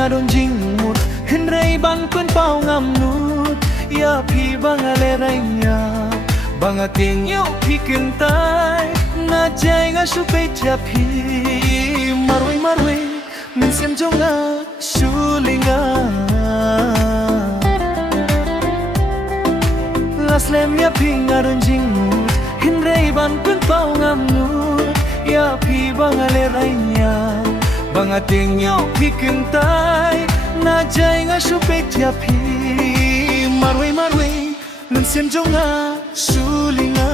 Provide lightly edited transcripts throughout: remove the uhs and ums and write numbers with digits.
ngadon jingmut henrei ban kun pau ngamnut ya phi bangalerainya bangating yo phi kentai na jai nga supe tia phi marwai marwai min sem jonga sulinga laslem ya phi ngadon jingmut henrei ban kun pau ngamnut ya phi bangalerainya bangating yo phi kentai na jai nga supe tia phi marwai marwai min sem jonga sulinga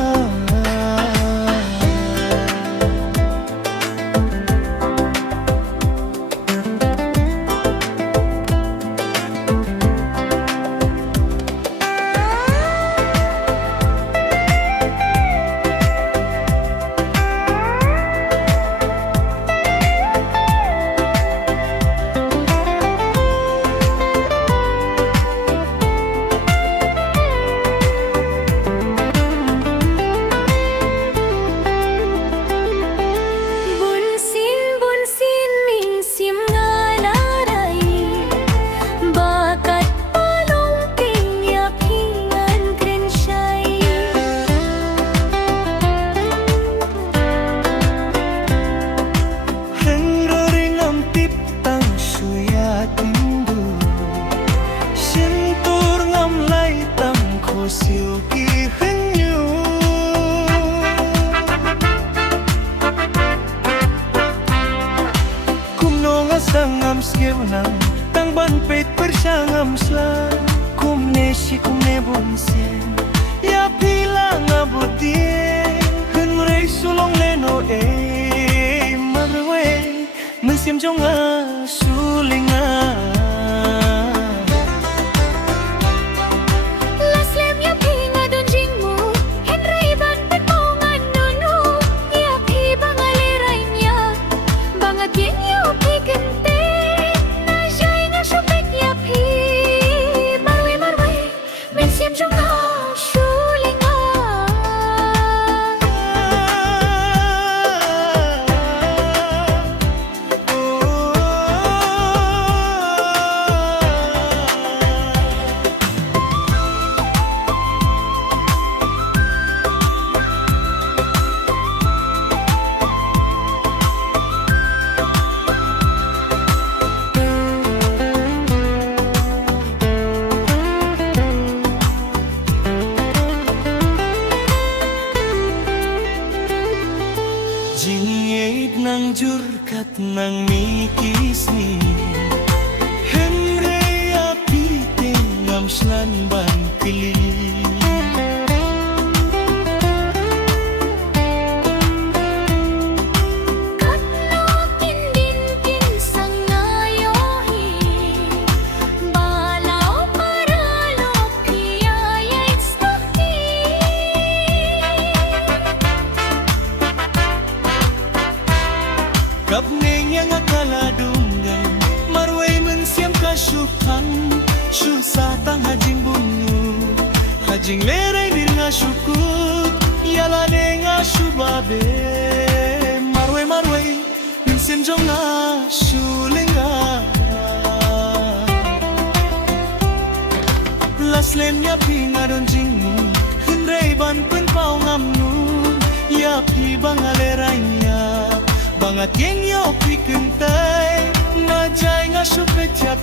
Sangam skevnang tang ban pet persangam sla kumne shi kumne bonsen ya bilang abudie henrei sulong leno marwe mensim jonga sulinga nang jurkat nang mikis ni henrei api tingam slan ban kili Kapning yang akala dunggan marwai mensiam kasukan susah tang hajing bunyu hajing lerai dirnga syukut yala denga subabe marwai marwai mensiam jonga sulinga laslen ya pingadon jingmu henrei ban pen pau ngamnun ya pi bangalerainya bangat yang yo pikentai na jai nga supet ya